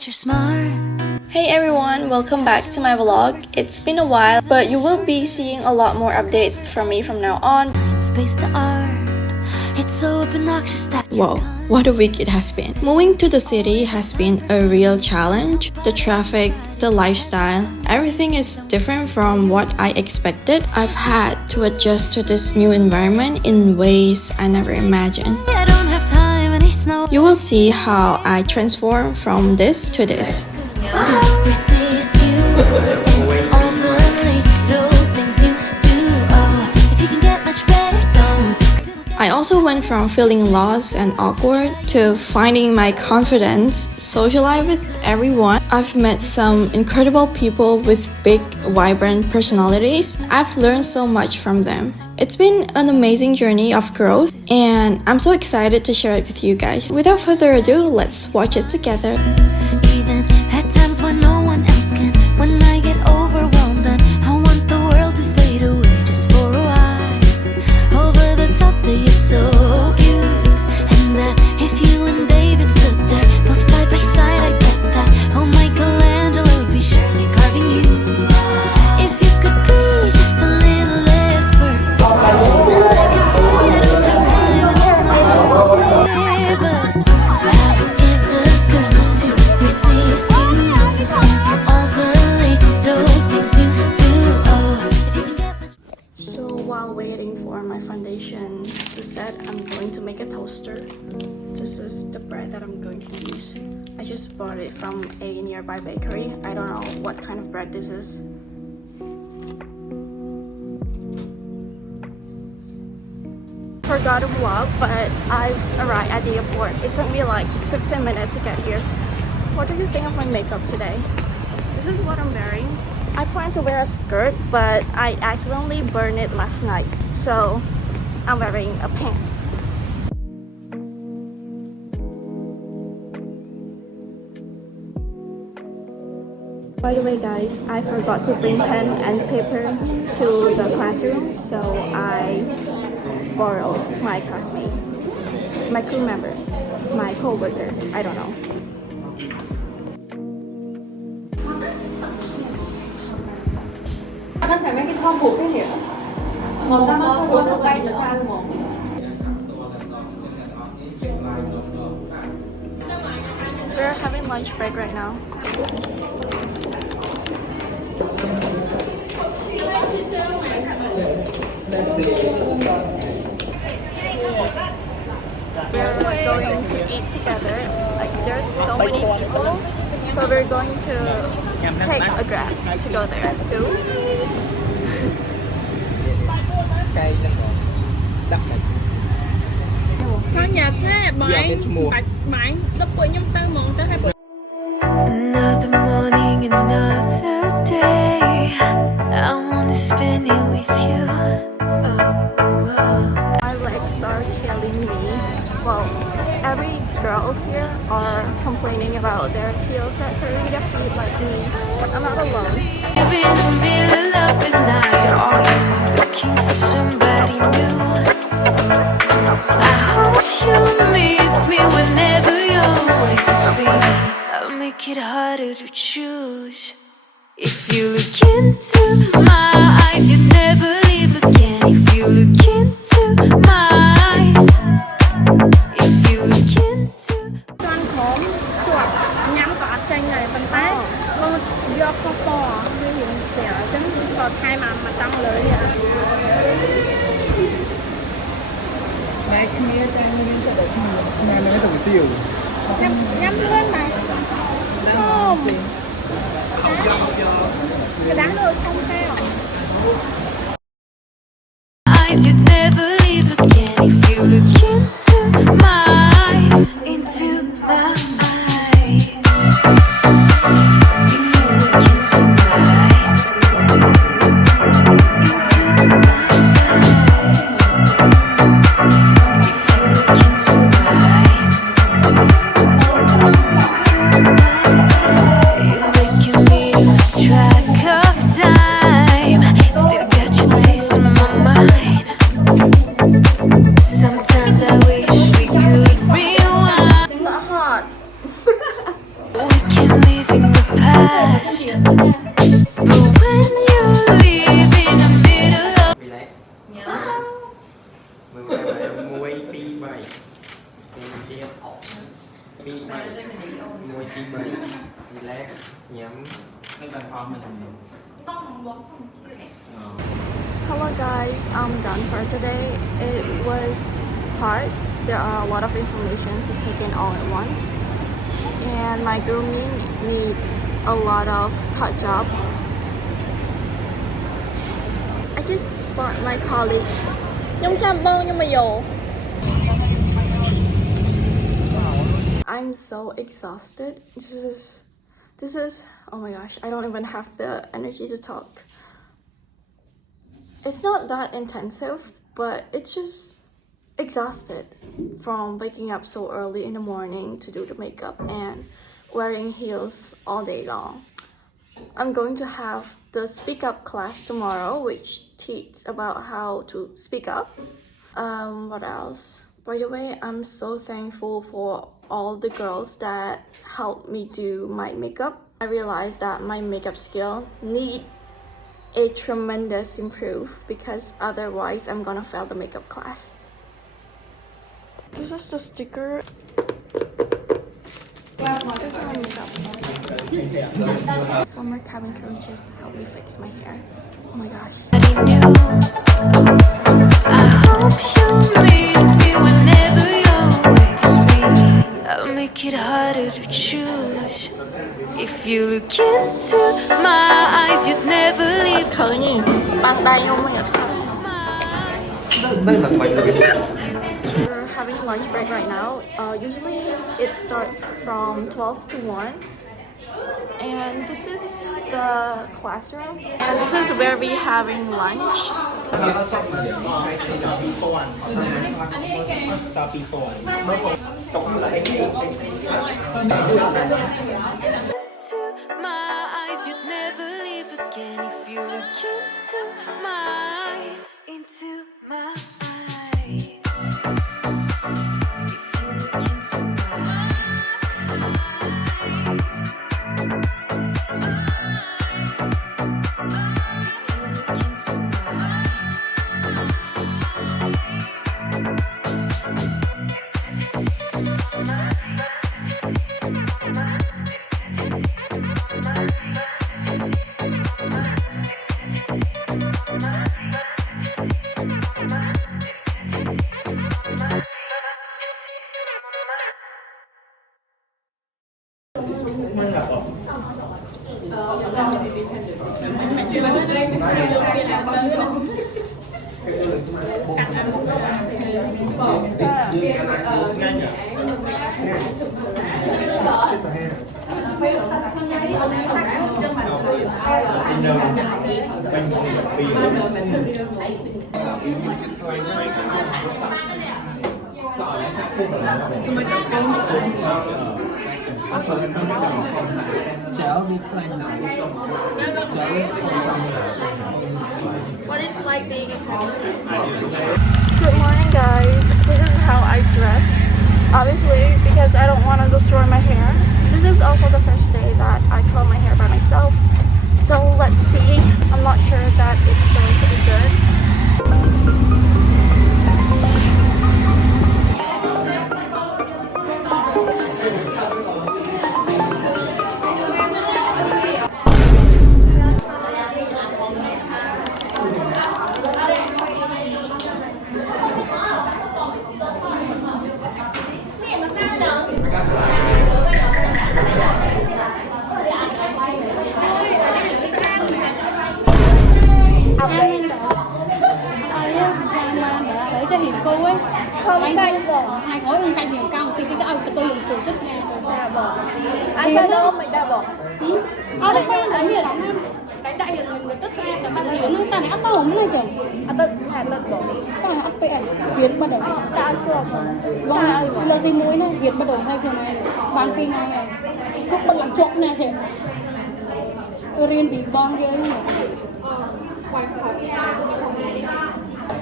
that you're smart. Hey everyone, welcome back to my vlog. It's been a while, but you will be seeing a lot more updates from me from now on. Science-based art. It's so obnoxious that Whoa, what a week it has been. Moving to the city has been a real challenge. The traffic, the lifestyle, everything is different from what I expected. I've had to adjust to this new environment in ways I never imagined. I don't have time and it's no You will see how I transform from this to this. resist you and all the little things you do. Oh, if you can get much better, don't. I also went from feeling lost and awkward to finding my confidence, socialize with everyone. I've met some incredible people with big, vibrant personalities. I've learned so much from them. It's been an amazing journey of growth, and I'm so excited to share it with you guys. Without further ado, let's watch it together. Even at times when no one else can, when I get overwhelmed and I want the world to fade away just for a while. Over the top that you're so cute, and that if you and David stood there both side by side, I bet that oh Michelangelo would be surely carving you. If you could be just a little less perfect, then I could say I don't have time and it's no way. But how is a girl to resist you and all the little things you do? Oh, if you can get much. So while waiting for my foundation to set, I'm going to make a toaster. This is the bread that I'm going to use. I just bought it from a nearby bakery. I don't know what kind of bread this is. Forgot to vlog, but I've arrived at the airport. It took me like 15 minutes to get here. What do you think of my makeup today? This is what I'm wearing. I plan to wear a skirt, but I accidentally burned it last night, so I'm wearing a pant. By the way guys, I forgot to bring pen and paper to the classroom, so I borrowed my classmate, my crew member, my co-worker, I don't know. Nó sẽ mấy cái thon buộc cái hiểu một ta nó buộc nó bay ra xa luôn. We're having lunch break right now. We're going to eat together. Like there's so many people, so we're going to take a Grab to go there. Cho nhà thế mày bạch mày lớp bụi nhâm tư mong tới hai bụi. Another morning, another day. I wanna spend it with you. My legs are killing me. Well, every girls here are complaining about their heels that hurt their feet like me. But I'm not alone. Live in the middle of the night, are you looking for somebody new? I hope you miss me whenever you're away, 'cause baby, I'll make it harder to choose. If you look into my eyes, you'll never leave again. If you look into my eyes, if you look into จอนผมขวดย้ำกับใจไงปันท้ายเรายกข้อปอไม่เห็นเสียจังต่อไทยมาตั้งเลยอ่ะ Này kia trang lên cho được mà nó đồng tiêu. Nhắm lên này không cái đáng được không theo eyes, you'd never leave again. If you look into my eyes, into my eyes. If you look into my eyes, into my eyes. If you look into my eyes, into my eyes. crashed. But when you live in the middle of muối tí bảy tiếp tí bảy muối tí bảy relax nhắm cái bàn phóng mình Hello guys, I'm done for today. It was hard. There are a lot of information to take in all at once. And my grooming needs a lot of touch up. I just spot my colleague. I'm so exhausted. This is oh my gosh, I don't even have the energy to talk. It's not that intensive, but it's just exhausted from waking up so early in the morning to do the makeup and wearing heels all day long. I'm going to have the speak up class tomorrow, which teaches about how to speak up. What else? By the way, I'm so thankful for all the girls that helped me do my makeup. I realized that my makeup skill need a tremendous improve because otherwise I'm gonna fail the makeup class. This is the sticker. This is my makeup. Former cabin crew just helped me fix my hair. Oh my gosh. I hope you miss me whenever you're with me. I'll make it harder to choose. If you look into my eyes, you'd never leave Thử nhỉ? Bằng đai không mình ở sao? đây là quay rồi We're having lunch break right now. Usually it starts from 12 to 1. And this is the classroom. And this is where we having lunch. into my eyes, you'd never leave again. If you look into my eyes, into my eyes. If you look into my eyes, if you look into my What it's like being a college. Good morning guys. This is how I dress. Obviously because I don't want to destroy my hair. This is also the first day that I curl my hair by myself. So let's see. I'm not sure that it's going to be good. Để cho hiền cô ấy. Không canh bỏ. Hai gói ưng canh hiền cao một tí cái tôi dùng sủi tích nè. Dạ bỏ. Ai sai đâu mình đã bỏ. Đây có đánh hiền lắm em. Đánh đại hiền người tích ra để bắt hiền nó ta này ăn tao không lên chồng. À tất hạt tất bỏ. Có ăn bẹ hiền bắt đầu. Đã chuột. Vâng, lần thì muối này hiền bắt đầu hay kiểu này. Ban kinh này. Cúc bắt làm trộn này thì. Riêng bị bon kia ấy.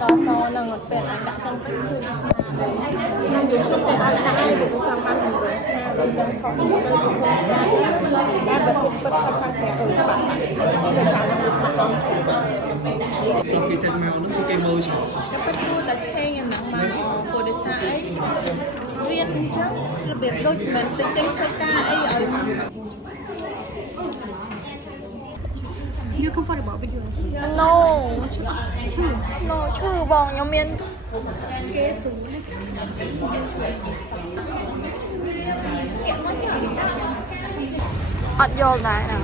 សនឹងពេលអាចដាក់ចឹងទៅគឺស្នាដៃយើងគិតតែឲ្យដាក់ឲ្យវាចាំបាននឹងស្នាដៃចឹងខុសទៅតែបើគិតពិតខុសខាងក្រៅទៅបាត់វាចាំបានสิ่งที่จะมาនោះគឺគេមើលឆ្លង តែពិតគួរតែឆេងយ៉ាងណាមកព្រោះដោយសារអីរៀនអញ្ចឹងរបៀបដូចមិនទៅចេញធ្វើការអីឲ្យ You comfortable with you? No ชื่อបងខ្ញុំមាន គេស៊ូគេមកចោល អត់យល់ដែរណា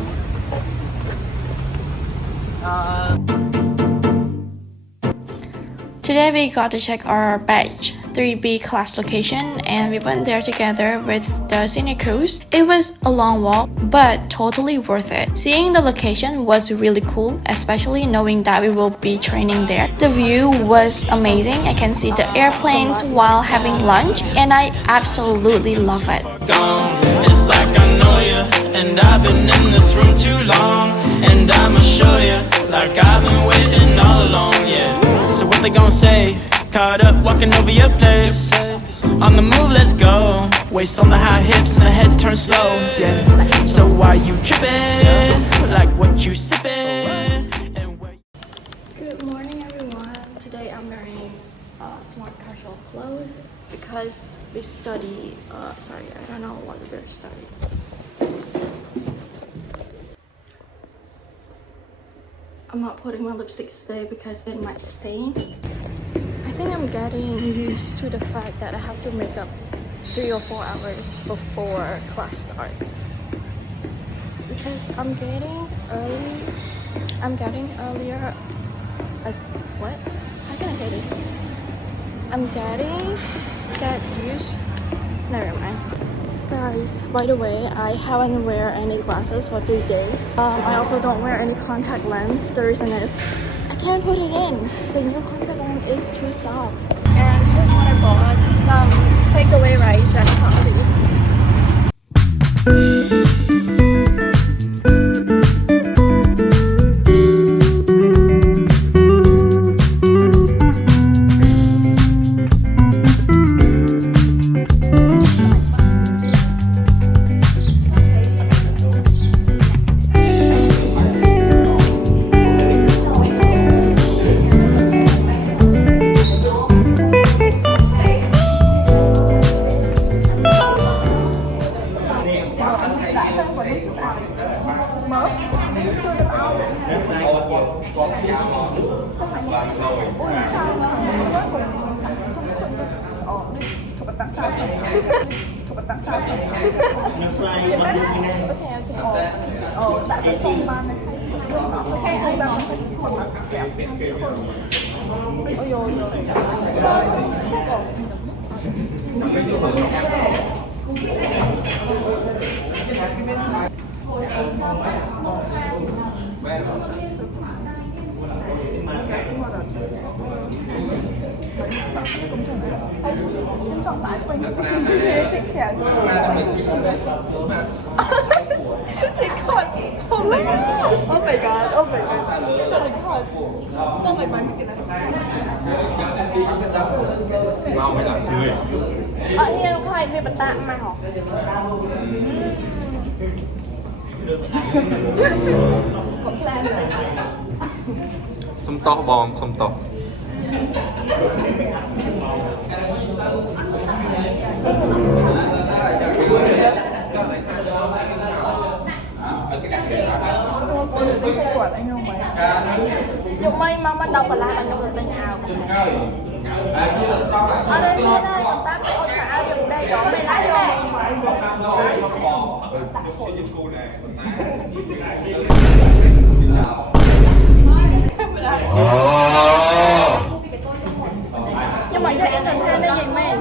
Today we got to check our batch 3B class location and we went there together with the senior crews. It was a long walk but totally worth it. Seeing the location was really cool, especially knowing that we will be training there. The view was amazing. I can see the airplanes while having lunch and I absolutely love it. It's like I know you and I've been in this room too long and I'ma show you like I've been waiting all along, yeah. So what they gon' say? Caught up walking over your place. On the move, let's go. Waist on the high hips and the head turn slow, yeah. So why you tripping? Like what you sipping? And where Good morning everyone. Today I'm wearing smart casual clothes because we study, I don't know what we're studying. I'm not putting my lipstick today because it might stain. I think I'm getting used to the fact that I have to make up 3 or 4 hours before class start. Because I'm getting earlier as what? How can I say this? Get used. Never mind. Guys, by the way, I haven't wear any glasses for 3 days. I also don't wear any contact lens. The reason is I can't put it in. The new contact lens is too soft. And this is what I bought. Some takeaway rice at Coffee. Oh my god. Ở here lúc này bật tạm màu. Sum to bong, sum to. Dùng may mà bắt đầu là anh dùng tay nào. Ở đây đây, còn tám cái ôn xả dùng đây có mày lái đây. Nhưng mà cho em thành than đây gì men.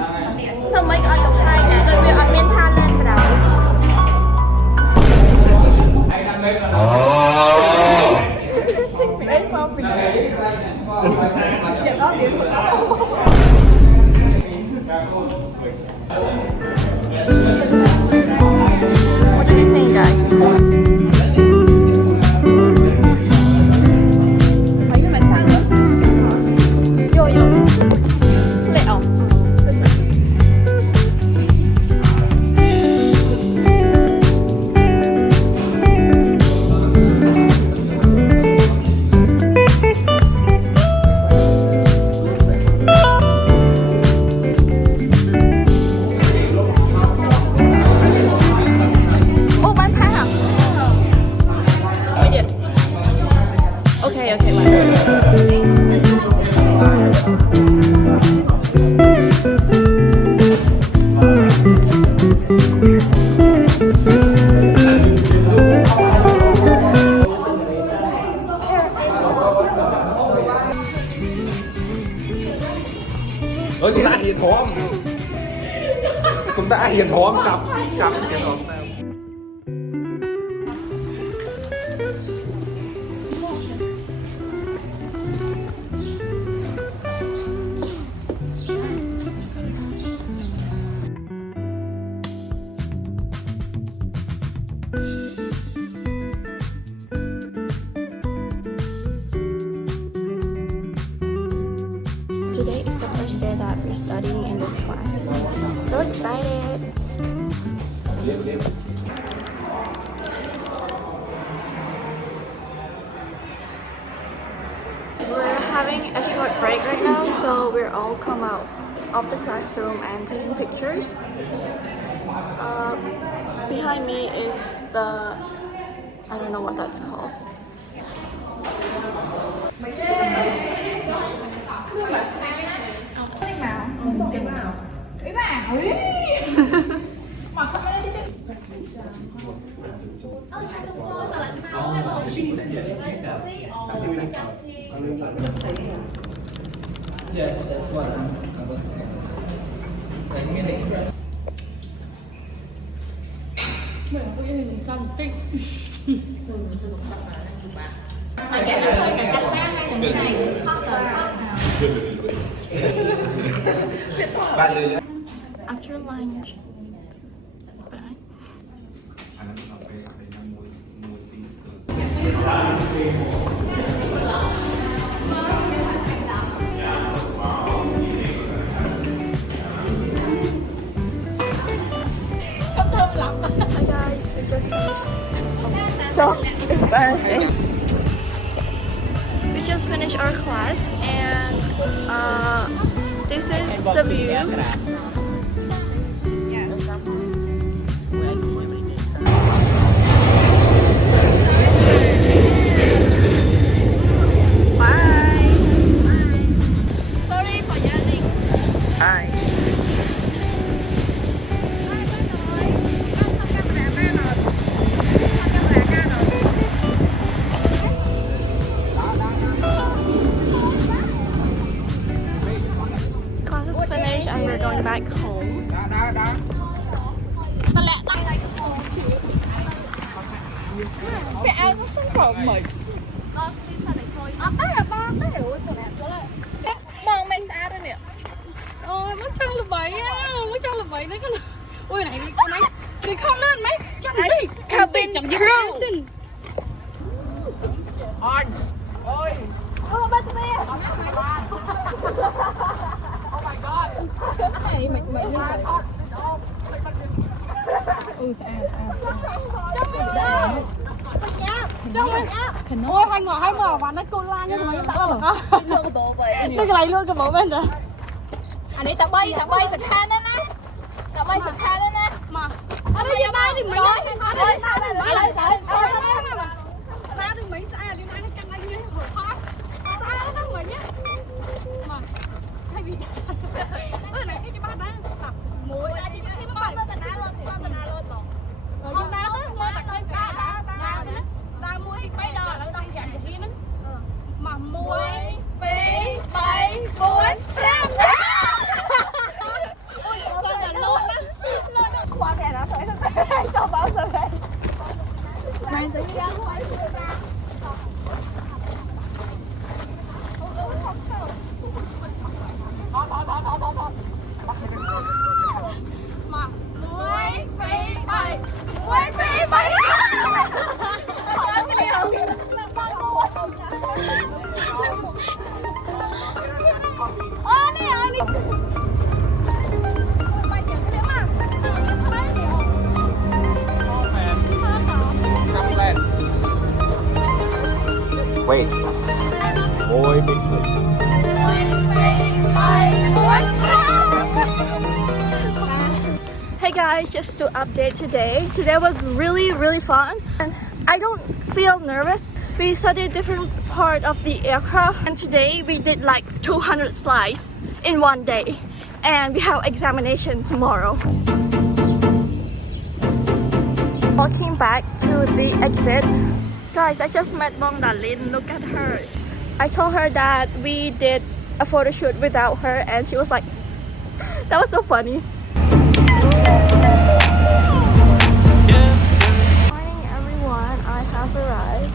Không mấy con cục than nè, tôi biết ăn men than lên rồi. Chính vì ấy mà mình giật ớt điện mình ớt không. What do you think, guys? Mấy cái bánh xăng nữa. Vô Okay, okay, bye. Ơi cũng đã hiền hóm. Cũng đã hiền hóm chập chập hiền hóm sao? Today is the first day that we're studying in this class. So excited! We're having a short break right now, so we're all come out of the classroom and taking pictures. Behind me is the, I don't know what that's called. Yes, that's what I was thinking. Like Mid Express. After lunch. Hi guys, we just finished. So embarrassing. We just finished our class and this is the view. Class is finished and we're going back home. Mẹ ai có sân cỏ mày. Mong mày xa đây nè. Ôi mất chân là vậy á, mất chân là vậy đấy con. Ui này đi con ấy, đi không lên mấy, chân đi. Cabin crew. Ôi. Ôi. Ô ba sẽ về. Oh my god. Này mày mày lên vậy. Xa. Ôi hai ngò và nó cô la như mày đã là con. Nó cái này luôn cái bộ bên rồi. อันนี้ตะใบสักแค่นั้นนะตะใบสักแค่นั้นนะ Mà. Ở đây giờ ba thì mày ơi. Ở đây ba thì mày ơi. Ba thì mày xa đi mai nó căng anh như hồi thoát. Xa nó mày nhá. Mà. Hay bị. Ơi này cái cho ba đang tập muối ra chỉ cái nó phải. Con đá luôn mơ tặng lên cả. Đá muối phải đờ nó đang dàn được đi nó. Mà muối. Bị 7 4 5. Qua kẻ nó thấy nó cho bao giờ đây. Mày tự đi ra thôi. Mà muối phí 7 muối phí 7. Wait. Môi bị Hey guys, just to update today. Today was really fun. And I don't feel nervous. We studied different part of the aircraft, and today we did like 200 slides in one day, and we have examination tomorrow. Walking back to the exit. Guys, I just met Bong Dalin. Look at her. I told her that we did a photo shoot without her, and she was like, that was so funny. Morning everyone, I have arrived.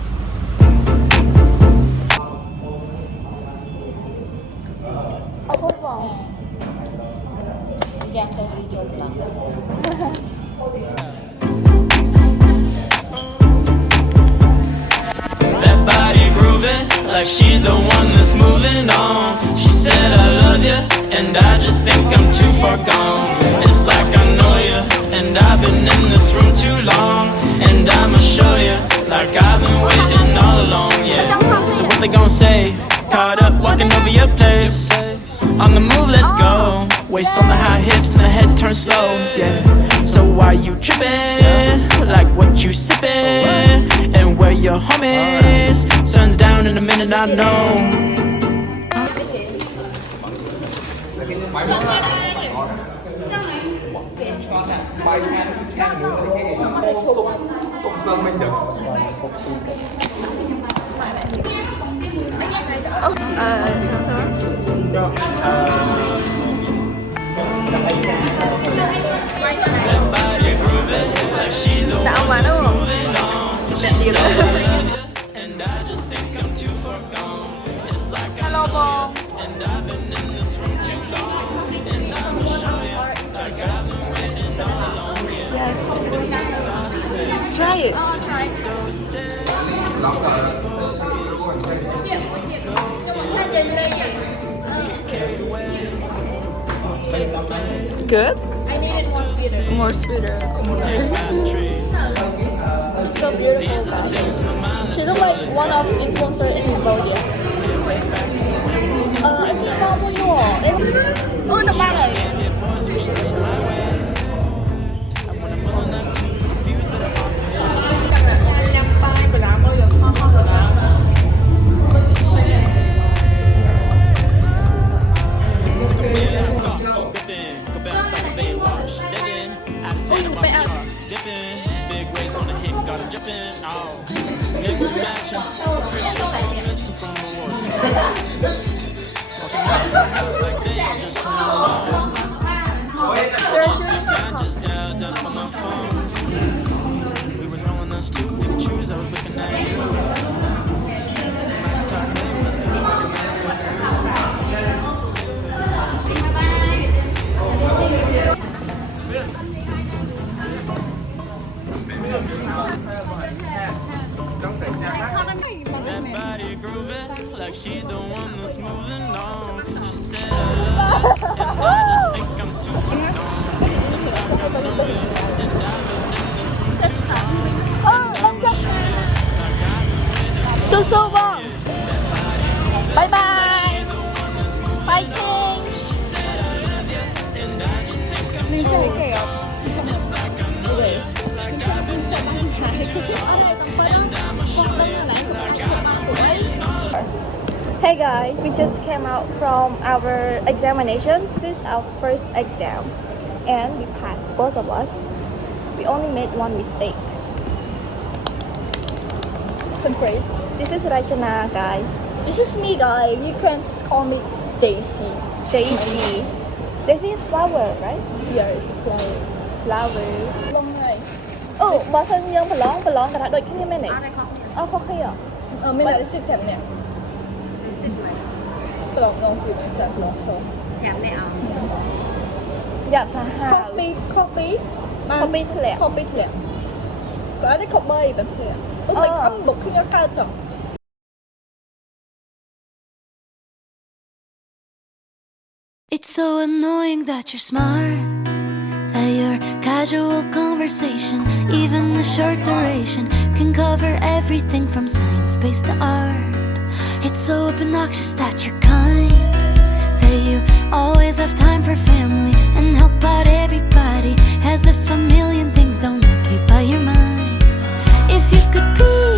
That body grooving like she the one that's moving on. She said I love you, and I just think I'm too far gone. It's like I know you, and I've been in this room too long. And I'ma show you, like I've been waiting all along, yeah. So what they gon' say? Caught up walking over your place. On the move, let's go. Waist on the high hips and the heads turn slow, yeah. So why you tripping? Like what you sipping? And where your home is? Sun's down in a minute, I know. That body grooving like she the one that's moving on. She said I love you, and I just think I'm too far gone. It's like I know you, and I've been in this room too long. And I'ma show you, like I've been waiting all along, yeah. Yes. Try it. Good? I needed more sweeter. More sweeter. She's so beautiful, guys. She looks like one of influencer in Cambodia. Em đi bao mua nhỏ. Ôi, đọc ba này. Dipping, big waves on the hit, got him jumping. Oh, mix and matching. Christians missing from the wardrobe. Walking around the house like they just went alone. 6'9" just dialed up on my phone. We was rolling those two big shoes, I was looking at you. Nice talk, baby, was kind of like a nice girl. That body grooving like she the one that's moving on. She said I love you, and I just think I'm too far gone. It's like I know you, and I've been in this room too long. And I'ma show you, like I've been waiting. So Bong. Bye bye. She the one that's moving Fighting. on. She said I love you, and I just think I'm too far gone. It's like I know you, like I've been in this room too long. And I'ma show you, like I've been waiting all along. Hey guys, we just came out from our examination. This is our first exam, and we passed, both of us. We only made one mistake. Congrats. This is Rachana, guys. This is me, guys. You can just call me Daisy. Daisy. Daisy is flower, right? Yeah, it's a flower. Flower. Long này. Oh, បើសិនយើងប្រឡងក៏ថាដូចគ្នាមែនទេអត់ខុសគ្នា Mình lại xịt thèm nè. Lòng ngon thì nó chặt lòng sâu. យ៉ាប់សាហាវ ខុសពី ខុសពីធ្លាក់ ខុសពីធ្លាក់ក៏អត់ទេខុសបីបើធ្លាក់មិនអត់មុខគ្នាកើតចុះ It's so annoying that you're smart, that your casual conversation, even a short duration, can cover everything from science-based to art. It's so obnoxious that you're kind, that you always have time for family and help out everybody, as if a million things don't occupy your mind. If you could be